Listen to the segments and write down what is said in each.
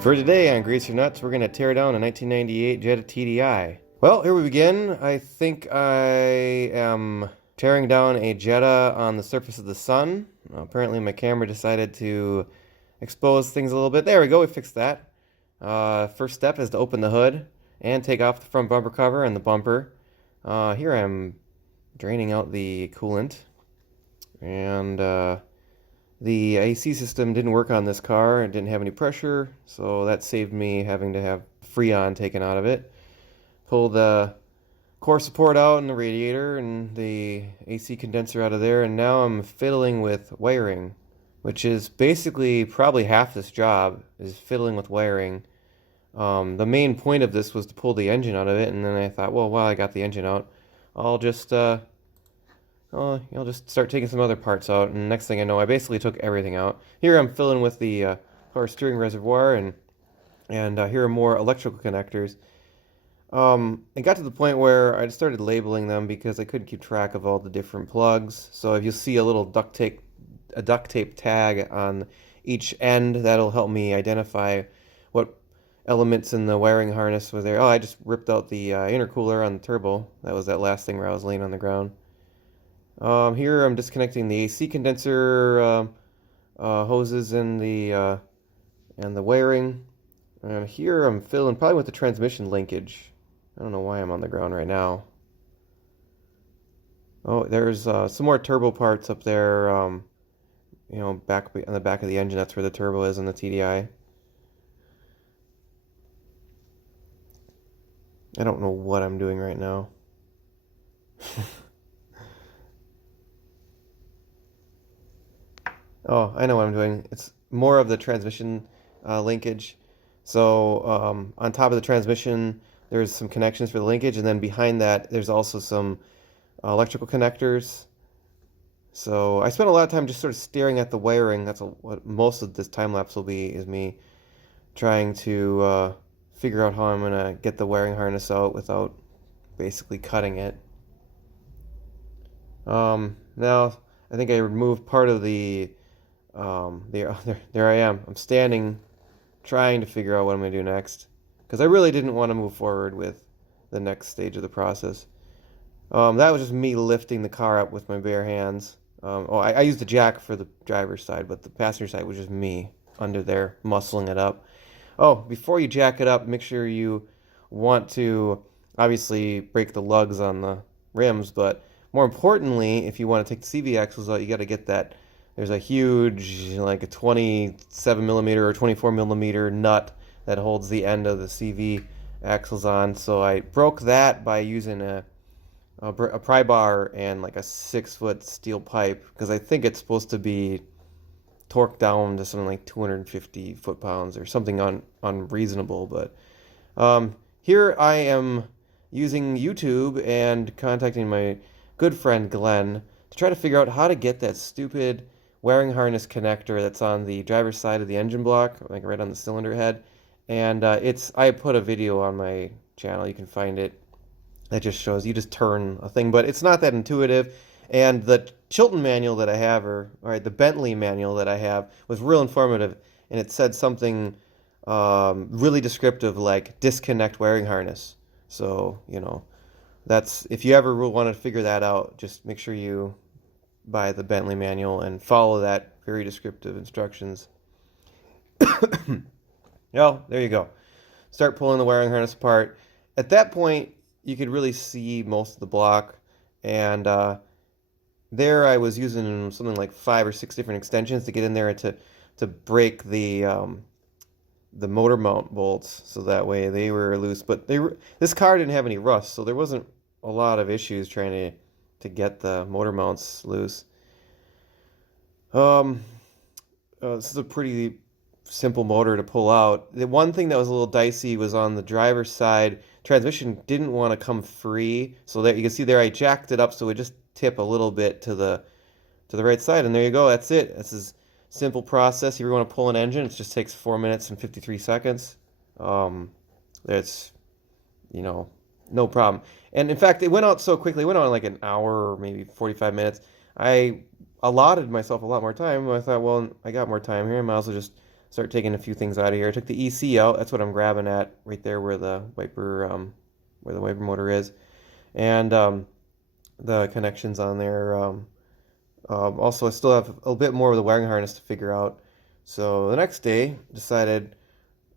For today on Greaser Nuts, we're going to tear down a 1998 Jetta TDI. Well, here we begin. I think I am tearing down a Jetta on the surface of the sun. Apparently my camera decided to expose things a little bit. There we go, we fixed that. First step is to open the hood and take off the front bumper cover and the bumper. Here I'm draining out the coolant. And the AC system didn't work on this car. It didn't have any pressure, so that saved me having to have Freon taken out of it. Pulled the core support out and the radiator and the AC condenser out of there, and now I'm fiddling with wiring, which is basically probably half this job, is fiddling with wiring. The main point of this was to pull the engine out of it, and then I thought, well, while I got the engine out, I'll just start taking some other parts out, and next thing I know, I basically took everything out. Here I'm filling with the power steering reservoir, and here are more electrical connectors. It got to the point where I started labeling them because I couldn't keep track of all the different plugs. So if you see a little duct tape tag on each end, that'll help me identify what elements in the wiring harness were there. Oh, I just ripped out the intercooler on the turbo. That was that last thing where I was laying on the ground. Here I'm disconnecting the AC condenser hoses and the wiring. And here I'm filling probably with the transmission linkage. I don't know why I'm on the ground right now. Oh, there's some more turbo parts up there. Back on the back of the engine. That's where the turbo is in the TDI. I don't know what I'm doing right now. Oh, I know what I'm doing. It's more of the transmission linkage. So on top of the transmission, there's some connections for the linkage, and then behind that, there's also some electrical connectors. So I spent a lot of time just sort of staring at the wiring. That's what most of this time lapse will be, is me trying to figure out how I'm going to get the wiring harness out without basically cutting it. Now, I think I removed part of the there I am. I'm standing trying to figure out what I'm going to do next, because I really didn't want to move forward with the next stage of the process. That was just me lifting the car up with my bare hands. I used the jack for the driver's side, but the passenger side was just me under there muscling it up. Oh, before you jack it up, make sure you want to obviously break the lugs on the rims, but more importantly, if you want to take the CV axles out, you got to get that. There's a huge, like a 27 millimeter or 24 millimeter nut that holds the end of the CV axles on. So I broke that by using a pry bar and like a 6-foot steel pipe, because I think it's supposed to be torqued down to something like 250 foot-pounds or something unreasonable. But here I am using YouTube and contacting my good friend Glenn to try to figure out how to get that stupid wiring harness connector that's on the driver's side of the engine block, like right on the cylinder head. And I put a video on my channel, you can find it, that just shows you just turn a thing, but it's not that intuitive. And the Chilton manual that I have, or the Bentley manual that I have, was real informative, and it said something really descriptive, like disconnect wiring harness. So, that's, if you ever want to figure that out, just make sure you buy the Bentley manual and follow that very descriptive instructions. Oh, there you go. Start pulling the wiring harness apart. At that point, you could really see most of the block, and there I was using something like 5 or 6 different extensions to get in there to break the motor mount bolts, so that way they were loose. But this car didn't have any rust, so there wasn't a lot of issues trying to get the motor mounts loose. This is a pretty simple motor to pull out. The one thing that was a little dicey was on the driver's side. Transmission didn't want to come free, so that you can see there I jacked it up so it just tip a little bit to the right side, and there you go. That's it. This is a simple process. If you want to pull an engine, it just takes 4 minutes and 53 seconds. It's no problem. And in fact, it went out so quickly. It went out in like an hour or maybe 45 minutes. I allotted myself a lot more time. I thought, well, I got more time here. I might as well just start taking a few things out of here. I took the EC out. That's what I'm grabbing at right there where the wiper motor is, and the connections on there. Also, I still have a bit more of the wiring harness to figure out. So the next day, decided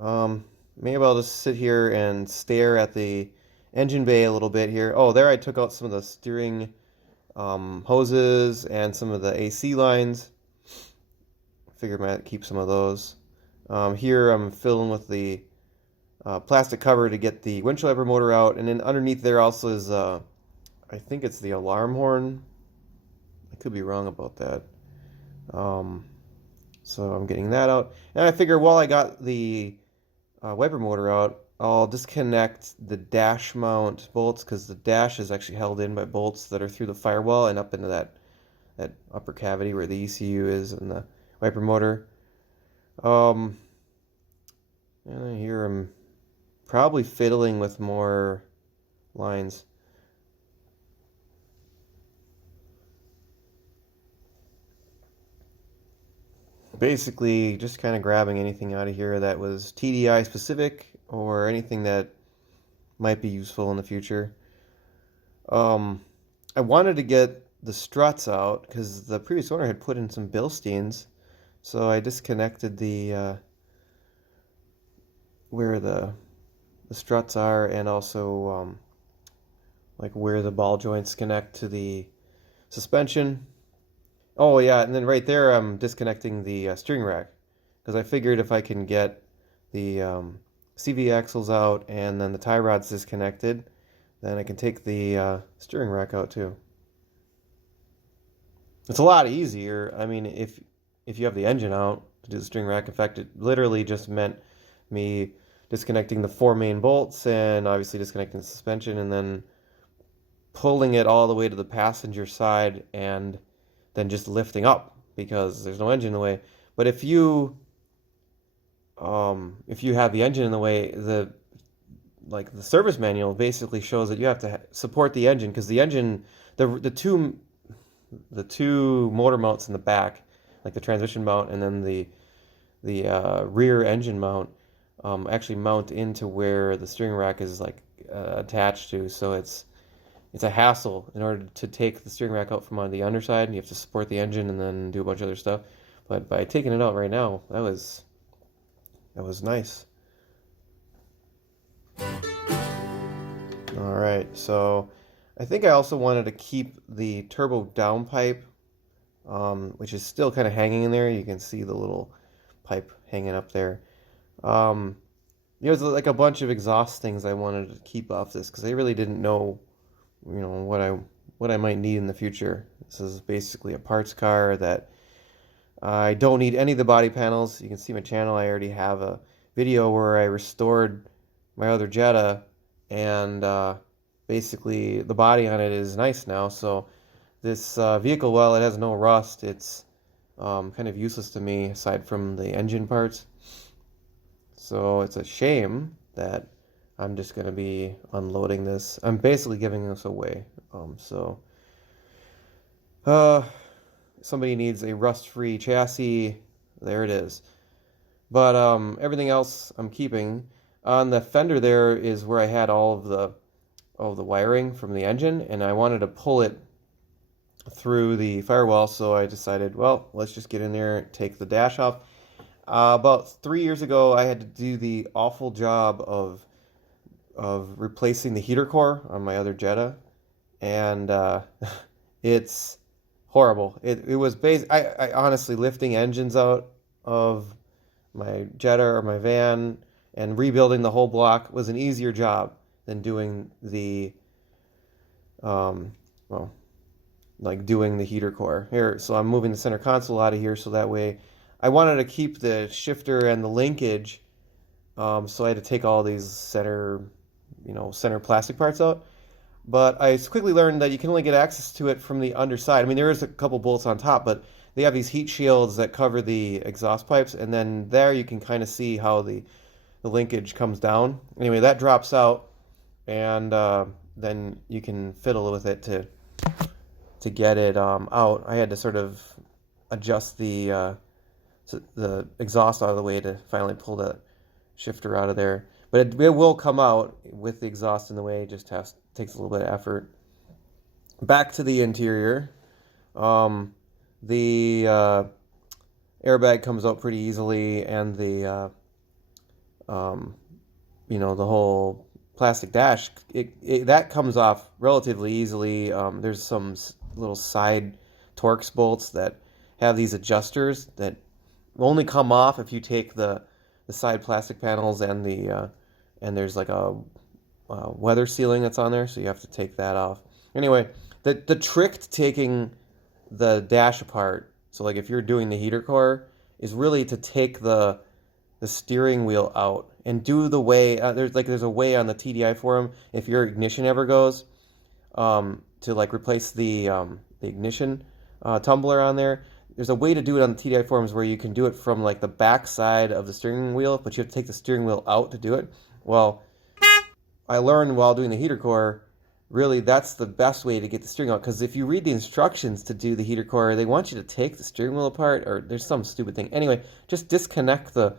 maybe I'll just sit here and stare at the engine bay a little bit here. Oh, there I took out some of the steering hoses and some of the AC lines. Figured I might keep some of those. Here I'm filling with the plastic cover to get the windshield wiper motor out, and then underneath there also is I think it's the alarm horn. I could be wrong about that. So I'm getting that out, and I figure while I got the wiper motor out, I'll disconnect the dash mount bolts, because the dash is actually held in by bolts that are through the firewall and up into that upper cavity where the ECU is and the wiper motor. And here I'm probably fiddling with more lines. Basically, just kind of grabbing anything out of here that was TDI specific or anything that might be useful in the future. I wanted to get the struts out because the previous owner had put in some Bilsteins, so I disconnected the where the struts are, and also like where the ball joints connect to the suspension. Oh yeah, and then right there I'm disconnecting the steering rack, because I figured if I can get the CV axles out and then the tie rods disconnected, then I can take the steering rack out too. It's a lot easier. I mean, if you have the engine out to do the steering rack, in fact, it literally just meant me disconnecting the 4 main bolts and obviously disconnecting the suspension and then pulling it all the way to the passenger side and then just lifting up because there's no engine in the way. But if you have the engine in the way, the service manual basically shows that you have to support the engine, because the engine, the two motor mounts in the back, like the transmission mount and then the rear engine mount, actually mount into where the steering rack is attached to. So it's a hassle in order to take the steering rack out from on the underside, and you have to support the engine and then do a bunch of other stuff. But by taking it out right now, that was nice. All right, so I think I also wanted to keep the turbo downpipe, which is still kind of hanging in there. You can see the little pipe hanging up there. There's like a bunch of exhaust things I wanted to keep off this because I really didn't know, what I might need in the future. This is basically a parts car that I don't need any of the body panels. You can see my channel. I already have a video where I restored my other Jetta, and basically the body on it is nice now. So this vehicle, while it has no rust, it's kind of useless to me aside from the engine parts. So it's a shame that I'm just going to be unloading this. I'm basically giving this away. Somebody needs a rust-free chassis. There it is. But everything else I'm keeping. On the fender there is where I had all of the wiring from the engine, and I wanted to pull it through the firewall, so I decided, well, let's just get in there, take the dash off. About 3 years ago, I had to do the awful job of replacing the heater core on my other Jetta, and it's horrible. It was I honestly, lifting engines out of my Jetta or my van and rebuilding the whole block was an easier job than doing the doing the heater core here. So I'm moving the center console out of here, so that way I wanted to keep the shifter and the linkage, so I had to take all these center plastic parts out. But I quickly learned that you can only get access to it from the underside. I mean, there is a couple bolts on top, but they have these heat shields that cover the exhaust pipes, and then there you can kind of see how the linkage comes down. Anyway, that drops out, and then you can fiddle with it to get it out. I had to sort of adjust the the exhaust out of the way to finally pull the shifter out of there. But it will come out with the exhaust in the way. It just takes a little bit of effort. Back to the interior. The airbag comes out pretty easily, and the the whole plastic dash, that comes off relatively easily. There's some little side Torx bolts that have these adjusters that only come off if you take the side plastic panels and and there's like a weather sealing that's on there, so you have to take that off. Anyway, the trick to taking the dash apart, so like if you're doing the heater core, is really to take the steering wheel out and do the way there's a way on the TDI forum, if your ignition ever goes, to like replace the ignition tumbler on there. There's a way to do it on the TDI forums where you can do it from like the back side of the steering wheel, but you have to take the steering wheel out to do it. Well, I learned while doing the heater core, really that's the best way to get the steering out, because if you read the instructions to do the heater core, they want you to take the steering wheel apart, or there's some stupid thing. Anyway, just disconnect the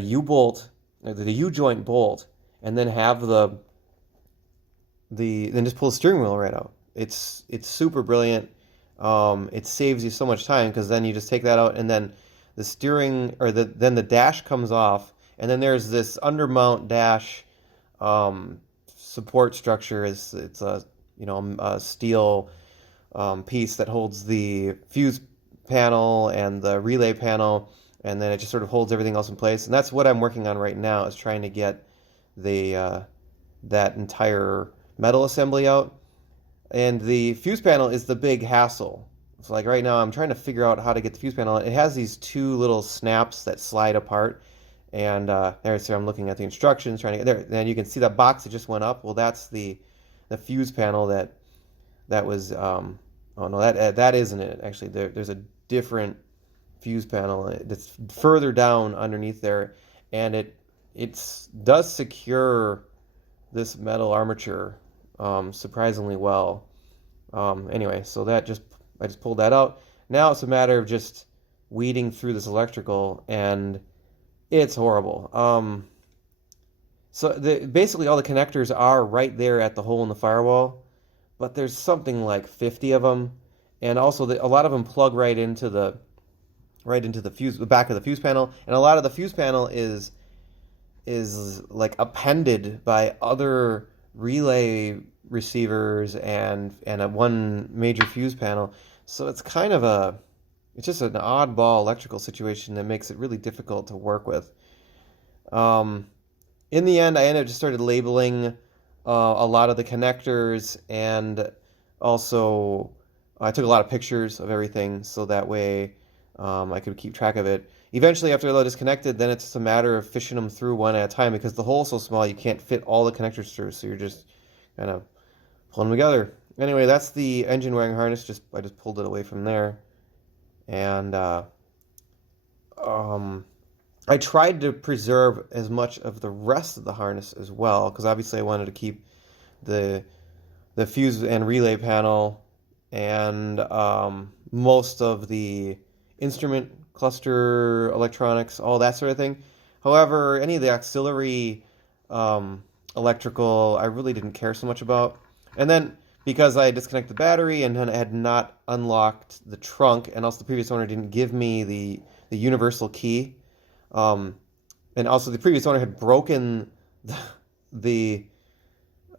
U-bolt, or the U-joint bolt, and then have then just pull the steering wheel right out. It's super brilliant. It saves you so much time, because then you just take that out, and then the steering, or then the dash comes off, and then there's this undermount dash support structure. It's a steel piece that holds the fuse panel and the relay panel, and then it just sort of holds everything else in place. And that's what I'm working on right now, is trying to get that entire metal assembly out. And the fuse panel is the big hassle. So like right now I'm trying to figure out how to get the fuse panel. It has these two little snaps that slide apart. And so I'm looking at the instructions, trying to get there. And you can see that box that just went up. Well, that's the fuse panel that was. Oh no, that isn't it. Actually, there's a different fuse panel that's further down underneath there, and it does secure this metal armature surprisingly well. Anyway, so I just pulled that out. Now it's a matter of just weeding through this electrical, and it's horrible. So basically all the connectors are right there at the hole in the firewall, but there's something like 50 of them, and also a lot of them plug right into the fuse, the back of the fuse panel, and a lot of the fuse panel is like appended by other relay receivers and one major fuse panel. So it's kind of it's just an oddball electrical situation that makes it really difficult to work with. In the end, I ended up just started labeling a lot of the connectors, and also I took a lot of pictures of everything, so that way I could keep track of it. Eventually, after they're disconnected, then it's just a matter of fishing them through one at a time, because the hole's so small you can't fit all the connectors through, so you're just kind of pulling them together. Anyway, that's the engine wiring harness. I just pulled it away from there. And I tried to preserve as much of the rest of the harness as well, because obviously I wanted to keep the fuse and relay panel and most of the instrument cluster electronics, all that sort of thing. However, any of the auxiliary electrical, I really didn't care so much about. And then, because I disconnected the battery and had not unlocked the trunk, and also the previous owner didn't give me the universal key, and also the previous owner had broken the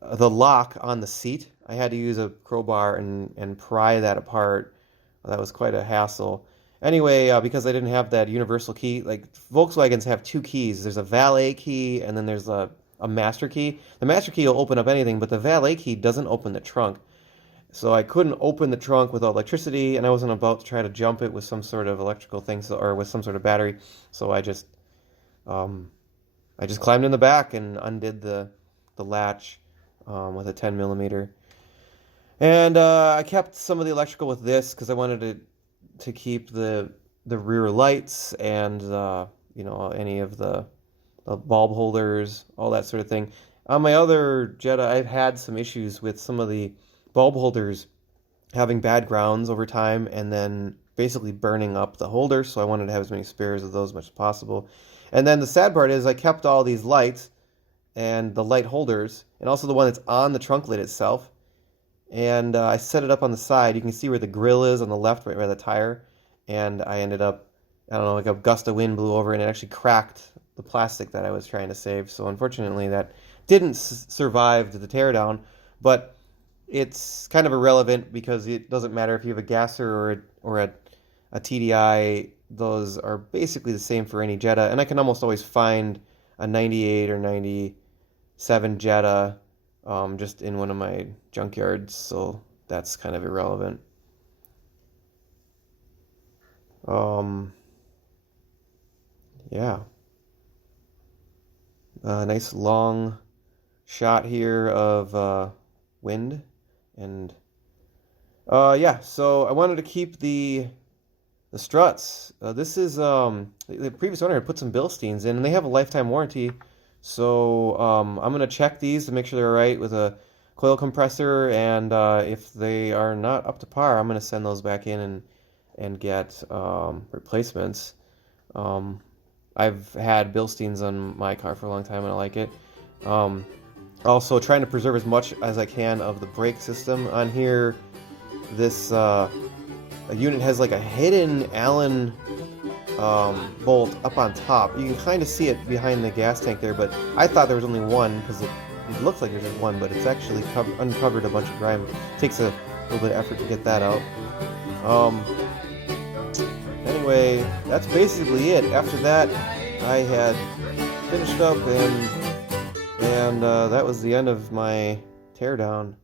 lock on the seat. I had to use a crowbar and pry that apart. That was quite a hassle. Anyway, because I didn't have that universal key, like Volkswagens have two keys. There's a valet key, and then there's a master key. The master key will open up anything, but the valet key doesn't open the trunk. So I couldn't open the trunk without electricity, and I wasn't about to try to jump it with some sort of electrical thing, or with some sort of battery. So I just climbed in the back and undid the latch with a 10 millimeter. And I kept some of the electrical with this because I wanted to keep the rear lights and any of the bulb holders, all that sort of thing. On my other Jetta, I've had some issues with some of the bulb holders having bad grounds over time, and then basically burning up the holder, so I wanted to have as many spares of those as much as possible. And then the sad part is I kept all these lights and the light holders, and also the one that's on the trunk lid itself. And I set it up on the side. You can see where the grill is on the left, right by the tire. And I ended up, I don't know, like a gust of wind blew over and it actually cracked the plastic that I was trying to save. So unfortunately that didn't survive the teardown, but it's kind of irrelevant because it doesn't matter if you have a gasser or a TDI. Those are basically the same for any Jetta, and I can almost always find a 98 or 97 Jetta just in one of my junkyards, so that's kind of irrelevant. Yeah. Nice long shot here of wind, and yeah, so I wanted to keep the struts. This is the previous owner had put some Bilsteins in, and they have a lifetime warranty. So I'm gonna check these to make sure they're all right with a coil compressor, and if they are not up to par, I'm gonna send those back in and get replacements. I've had Bilsteins on my car for a long time and I like it. Also trying to preserve as much as I can of the brake system on here. This unit has like a hidden Allen bolt up on top. You can kind of see it behind the gas tank there, but I thought there was only one because it looks like there's just one, but it's actually uncovered a bunch of grime. It takes a little bit of effort to get that out. Anyway, that's basically it. After that, I had finished up, and that was the end of my teardown.